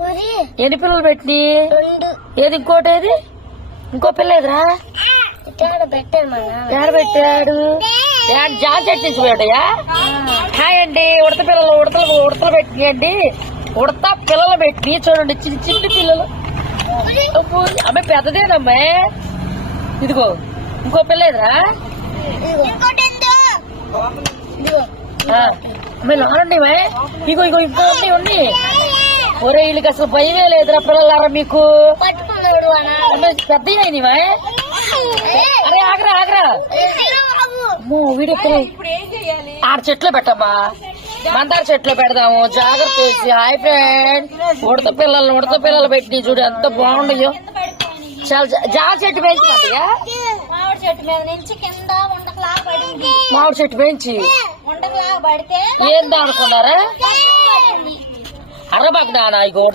ఎన్ని పిల్లలు పెట్టి? ఏది ఇంకోటి? ఏది ఇంకో పిల్ల ఎదురా ఎక్కడ పెట్టాడు? జామ చెట్టు నుంచి పోయాడయా? హాయ్ అండి. ఉడతలు పెట్టినాయండి. ఉడత పిల్లలు పెట్టి చూడండి, చిన్న చిన్న పిల్లలు. అమ్మాయి పెద్దదేనమ్మా. ఇదిగో ఇంకో పిల్ల ఎదురా అమ్మాయి నానండి. ఇగో ఇగో ఇంకో ఉంది. ఒరే వీళ్ళకి అసలు భయమే లేదురా పిల్లలారా మీకు. పెద్ద అయినవా? అరే ఆగరా ఆగరా. వీడియో ఆడ చెట్లు పెట్టమ్మా, మందార చెట్లు పెడదాము. జాగ్రత్త వేసి. Hi friend. ఉడత పిల్లలు పెట్టి చూడు ఎంత బాగుండయో. చాలా జామ చెట్టు పెంచుకుంటాయా? మామిడి చెట్టు పెంచి ఏందా అనుకున్నారా? అర్రబాకు నానా. ఇగో